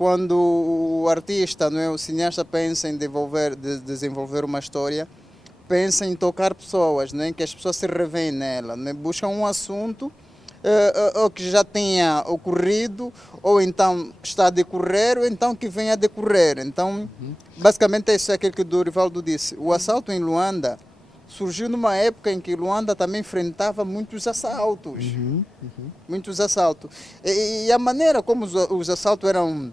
quando o artista, não é, o cineasta pensa em desenvolver uma história, pensa em tocar pessoas, não é, que as pessoas se revêem nela, não é, buscam um assunto ou que já tenha ocorrido, ou então está a decorrer, ou então que venha a decorrer. Então, basicamente, isso é aquilo que o Dorivaldo disse. O assalto em Luanda surgiu numa época em que Luanda também enfrentava muitos assaltos. Muitos assaltos. E a maneira como os assaltos eram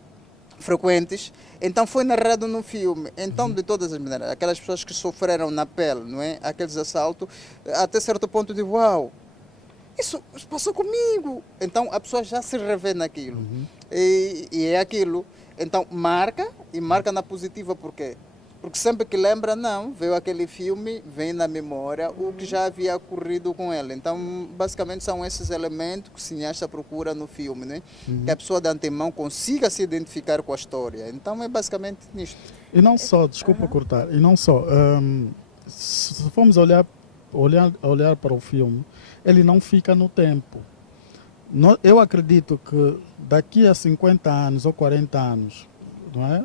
frequentes, então foi narrado no filme. Então, de todas as maneiras, aquelas pessoas que sofreram na pele, não é, aqueles assaltos, até certo ponto de uau, isso passou comigo. Então a pessoa já se revê naquilo. E é aquilo. Então marca, e marca na positiva. Por quê? Porque sempre que lembra, não, veio aquele filme, vem na memória o que já havia ocorrido com ele. Então, basicamente, são esses elementos que o cineasta procura no filme, né? Que a pessoa de antemão consiga se identificar com a história. Então, é basicamente nisto. E não só, desculpa cortar, e não só, se formos olhar para o filme, ele não fica no tempo. Eu acredito que daqui a 50 anos ou 40 anos, não é?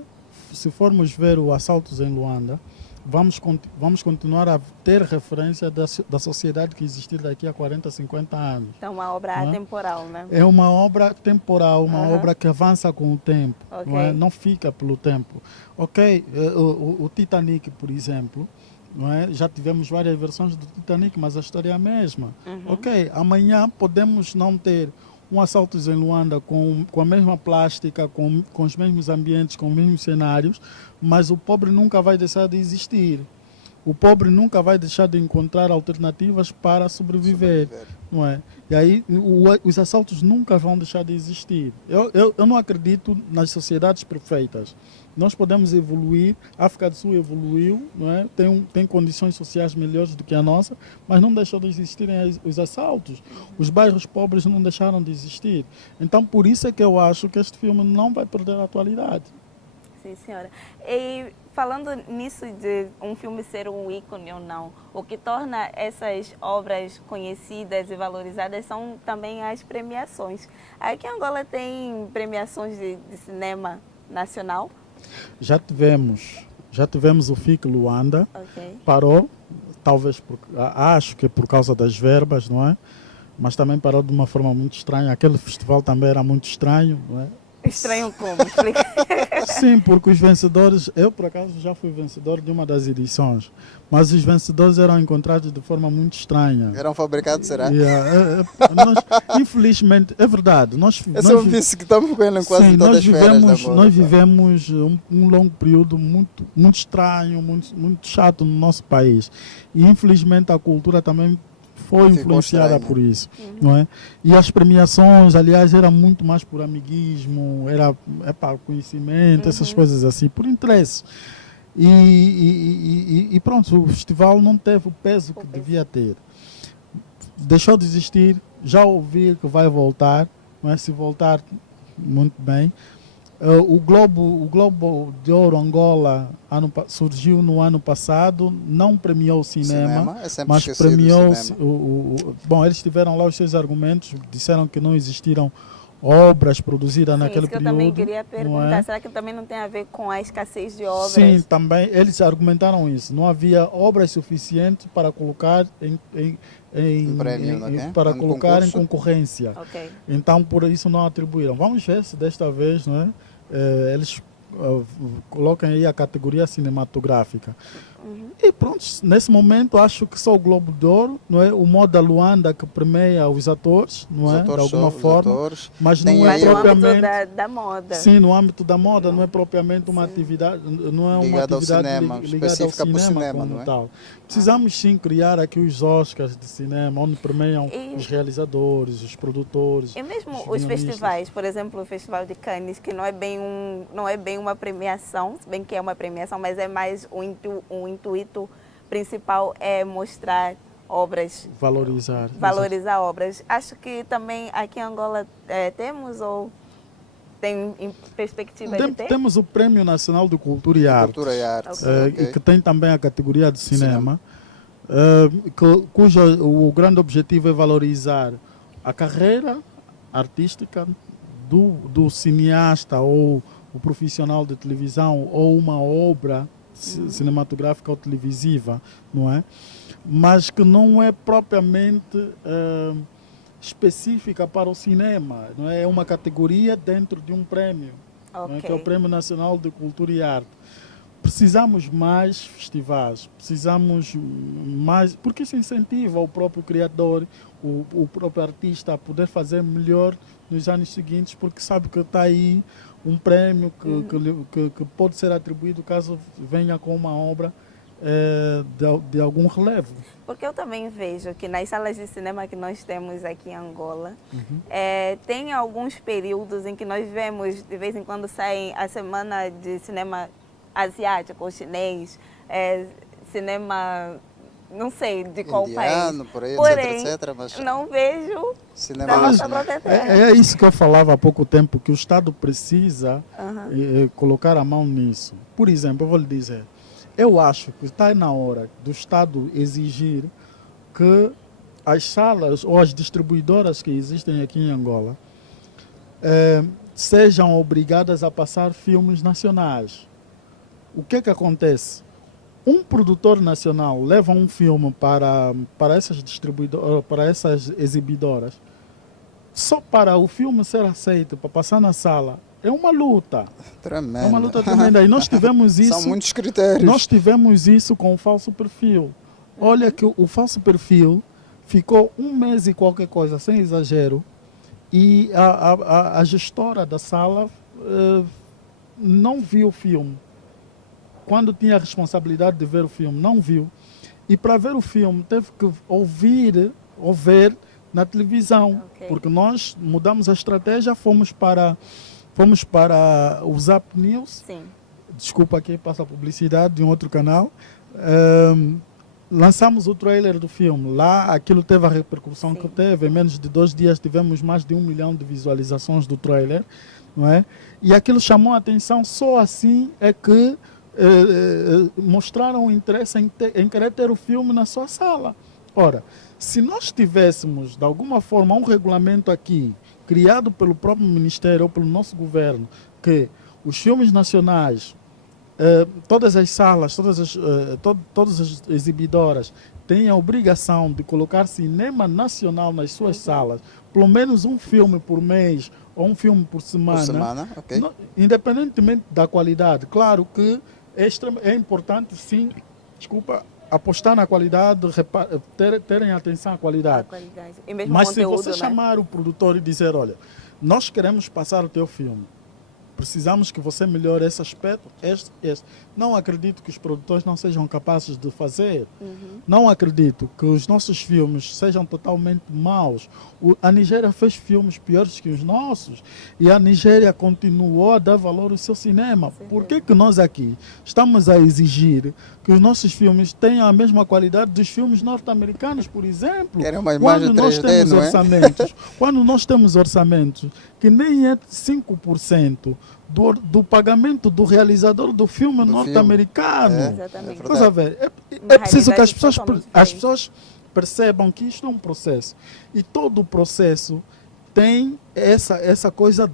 Se formos ver o Assaltos em Luanda, vamos continuar a ter referência da sociedade que existir daqui a 40, 50 anos. Então, uma obra atemporal, né? É uma obra temporal, uma obra que avança com o tempo, não é? Não fica pelo tempo. Ok, o Titanic, por exemplo, não é? Já tivemos várias versões do Titanic, mas a história é a mesma. Ok, amanhã podemos não ter um Assaltos em Luanda com a mesma plástica, com os mesmos ambientes, com os mesmos cenários, mas o pobre nunca vai deixar de existir. O pobre nunca vai deixar de encontrar alternativas para sobreviver. Não é? E aí os assaltos nunca vão deixar de existir. Eu não acredito nas sociedades perfeitas. Nós podemos evoluir, a África do Sul evoluiu, não é? Tem condições sociais melhores do que a nossa, mas não deixou de existirem os assaltos. Os bairros pobres não deixaram de existir. Então, por isso é que eu acho que este filme não vai perder a atualidade. Sim, senhora. E falando nisso de um filme ser um ícone ou não, o que torna essas obras conhecidas e valorizadas são também as premiações. Aqui em Angola tem premiações de cinema nacional? Já tivemos o FIC Luanda, parou, talvez, acho que por causa das verbas, não é? Mas também parou de uma forma muito estranha. Aquele festival também era muito estranho, não é? Estranho como? Explica. Sim, porque os vencedores, eu por acaso já fui vencedor de uma das edições, mas os vencedores eram encontrados de forma muito estranha. Eram fabricados, será? Infelizmente, é verdade. Esse é um vício que estamos com ele em quase todas as férias da Angola. Nós vivemos um longo período muito, muito estranho, muito chato no nosso país. E infelizmente a cultura também foi influenciada por isso, não é? E as premiações, aliás, eram muito mais por amiguismo, era para conhecimento, essas coisas assim, por interesse. E pronto, o festival não teve o peso que devia ter. Deixou de existir, já ouvi que vai voltar, mas se voltar, muito bem. O Globo de Ouro Angola surgiu no ano passado, não premiou o cinema, mas premiou bom, eles tiveram lá os seus argumentos, disseram que não existiram obras produzidas naquele período. Eu também queria perguntar, será que também não tem a ver com a escassez de obras? Sim, também eles argumentaram isso, não havia obras suficientes para colocar para colocar em concorrência. Então por isso não atribuíram. Vamos ver se desta vez, não é? Eles colocam aí a categoria cinematográfica. E pronto, nesse momento acho que só o Globo de Ouro, não é? O Moda Luanda que premia os atores, não é? De alguma forma, mas não é propriamente no âmbito da moda. Sim, no âmbito da moda, não é propriamente uma atividade, não é uma atividade ligada ao cinema como tal. Precisamos sim criar aqui os Oscars de cinema, onde premiam os realizadores, os produtores. E mesmo os festivais, por exemplo, o Festival de Cannes, que não é bem uma premiação, se bem que é uma premiação, mas é mais o intuito principal é mostrar obras. Valorizar obras. Acho que também aqui em Angola temos ou tem em perspectiva de ter? Temos o Prêmio Nacional de Cultura e Artes, que tem também a categoria de cinema, cujo o grande objetivo é valorizar a carreira artística do cineasta ou o profissional de televisão ou uma obra cinematográfica ou televisiva, não é? Mas que não é propriamente específica para o cinema, não é? É uma categoria dentro de um prêmio, não é? Que é o Prêmio Nacional de Cultura e Arte. Precisamos mais festivais, precisamos mais, porque isso incentiva o próprio criador, o próprio artista a poder fazer melhor nos anos seguintes, porque sabe que está aí um prêmio que pode ser atribuído caso venha com uma obra de algum relevo. Porque eu também vejo que nas salas de cinema que nós temos aqui em Angola, tem alguns períodos em que nós vemos, de vez em quando saem a semana de cinema asiático ou chinês, cinema, não sei de qual indiano, país. por aí, Porém, etc, mas não vejo cinema da nossa nacional. própria terra. É isso que eu falava há pouco tempo, que o Estado precisa colocar a mão nisso. Por exemplo, eu vou lhe dizer, eu acho que está na hora do Estado exigir que as salas ou as distribuidoras que existem aqui em Angola sejam obrigadas a passar filmes nacionais. O que acontece? Um produtor nacional leva um filme para essas distribuidoras, para essas exibidoras, só para o filme ser aceito, para passar na sala, é uma luta. Tremendo. É uma luta tremenda. E nós tivemos isso. São muitos critérios. Nós tivemos isso com o falso perfil. Olha que o falso perfil ficou 1 mês e qualquer coisa, sem exagero, e a gestora da sala não viu o filme. Quando tinha a responsabilidade de ver o filme, não viu. E para ver o filme, teve que ouvir na televisão. Ok. Porque nós mudamos a estratégia, fomos para o Zap News. Sim. Desculpa aqui, passa a publicidade de um outro canal. Lançamos o trailer do filme. Lá aquilo teve a repercussão que teve. Em menos de 2 dias tivemos mais de 1 milhão de visualizações do trailer. Não é? E aquilo chamou a atenção. Só assim é que mostraram interesse em querer ter o filme na sua sala. Ora, se nós tivéssemos, de alguma forma, um regulamento aqui, criado pelo próprio Ministério ou pelo nosso governo, que os filmes nacionais, todas as salas, todas as exibidoras têm a obrigação de colocar cinema nacional nas suas salas, pelo menos um filme por mês ou um filme por semana, ok. Independentemente da qualidade. Claro que é importante, sim, apostar na qualidade, terem atenção à qualidade. E mesmo Mas conteúdo, se você chamar o produtor e dizer, olha, nós queremos passar o teu filme, precisamos que você melhore esse aspecto, este. Não acredito que os produtores não sejam capazes de fazer. Não acredito que os nossos filmes sejam totalmente maus. A Nigéria fez filmes piores que os nossos e a Nigéria continuou a dar valor ao seu cinema. Por que nós aqui estamos a exigir que os nossos filmes tenham a mesma qualidade dos filmes norte-americanos, por exemplo? Querem uma imagem Quando nós 3D, temos não é? orçamentos, quando nós temos orçamentos que nem é 5% do pagamento do realizador do filme norte-americano. Exatamente. verdade. Estás a ver? Uma É preciso que realidade totalmente as diferente. pessoas percebam que isto é um processo. E todo o processo tem essa coisa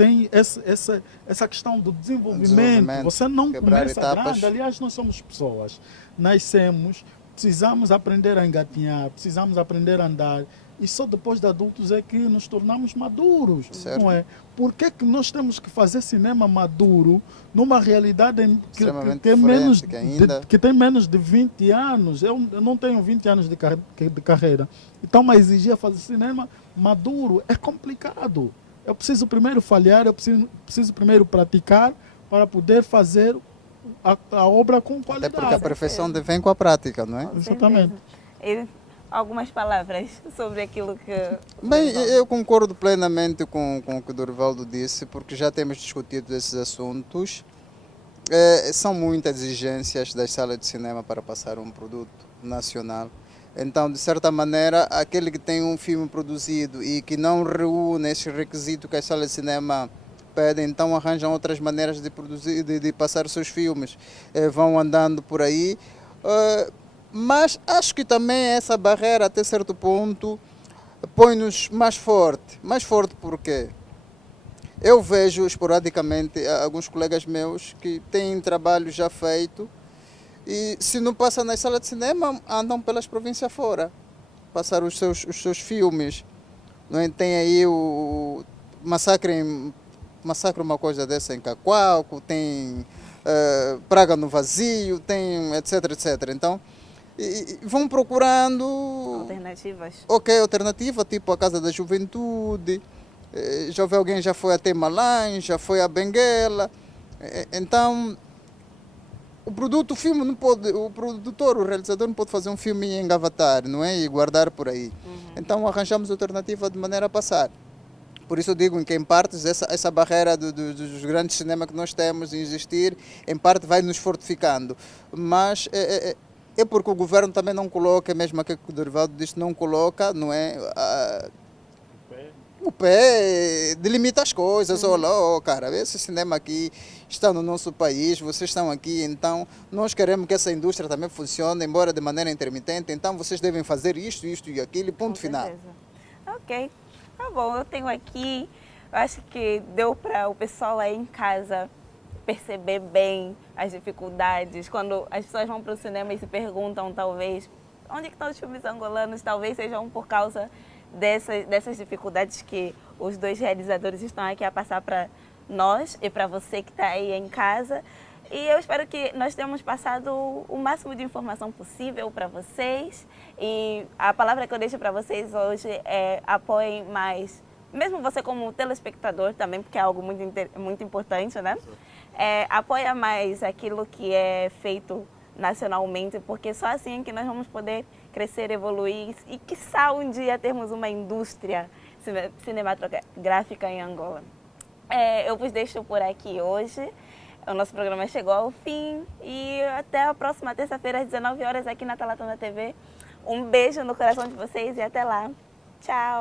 tem essa questão do desenvolvimento. Você não quebrar começa etapas. grande. Aliás, nós somos pessoas. Nascemos, precisamos aprender a engatinhar, precisamos aprender a andar. E só depois de adultos é que nos tornamos maduros, Certo. não é? Por que nós temos que fazer cinema maduro numa realidade Extremamente que é menos diferente, que ainda- que tem menos de 20 anos? Eu não tenho 20 anos de carreira. Então, mas exigir fazer cinema maduro é complicado. Eu preciso primeiro falhar, eu preciso primeiro praticar para poder fazer a obra com Até qualidade. porque a perfeição vem com a prática, não é? Com Exatamente. certeza. E algumas palavras sobre aquilo que... Bem, eu concordo plenamente com o que o Dorivaldo disse, porque já temos discutido esses assuntos. São muitas exigências das salas de cinema para passar um produto nacional. Então, de certa maneira, aquele que tem um filme produzido e que não reúne esse requisito que as salas de cinema pedem, então arranjam outras maneiras de produzir, de passar os seus filmes. Vão andando por aí. Mas acho que também essa barreira, até certo ponto, põe-nos mais forte. Mais forte por quê? Eu vejo esporadicamente alguns colegas meus que têm trabalho já feito e se não passa na sala de cinema, andam pelas províncias fora, passar os seus filmes. Não é? Tem aí o Massacre uma coisa dessa em Cacoalco, tem Praga no Vazio, tem etc, etc. Então, vão procurando Alternativas. Ok, alternativa, tipo a Casa da Juventude, já vi alguém já foi até Malães, já foi a Benguela. Então, o filme não pode, o produtor, o realizador não pode fazer um filme e engavatar, não é? E guardar por aí. Então arranjamos alternativa de maneira a passar. Por isso eu digo que em partes essa barreira dos grandes cinemas que nós temos em existir, em parte vai nos fortificando. Mas é porque o governo também não coloca, mesmo aquilo que o Dorivaldo disse, não coloca, não é? O pé delimita as coisas. Olha, cara, esse cinema aqui está no nosso país, vocês estão aqui, então nós queremos que essa indústria também funcione, embora de maneira intermitente, então vocês devem fazer isto, isto e aquilo, ponto final. Ok, tá bom, eu tenho aqui, eu acho que deu para o pessoal aí em casa perceber bem as dificuldades, quando as pessoas vão para o cinema e se perguntam, talvez, onde que estão os filmes angolanos, talvez sejam por causa dessas dificuldades que os dois realizadores estão aqui a passar para nós e para você que está aí em casa. E eu espero que nós tenhamos passado o máximo de informação possível para vocês. E a palavra que eu deixo para vocês hoje é apoiem mais, mesmo você como telespectador também, porque é algo muito importante, né? Apoia mais aquilo que é feito nacionalmente, porque só assim é que nós vamos poder crescer, evoluir e, quiçá, um dia termos uma indústria cinematográfica em Angola. Eu vos deixo por aqui hoje. O nosso programa chegou ao fim e até a próxima terça-feira às 19 horas aqui na Talatona TV. Um beijo no coração de vocês e até lá. Tchau!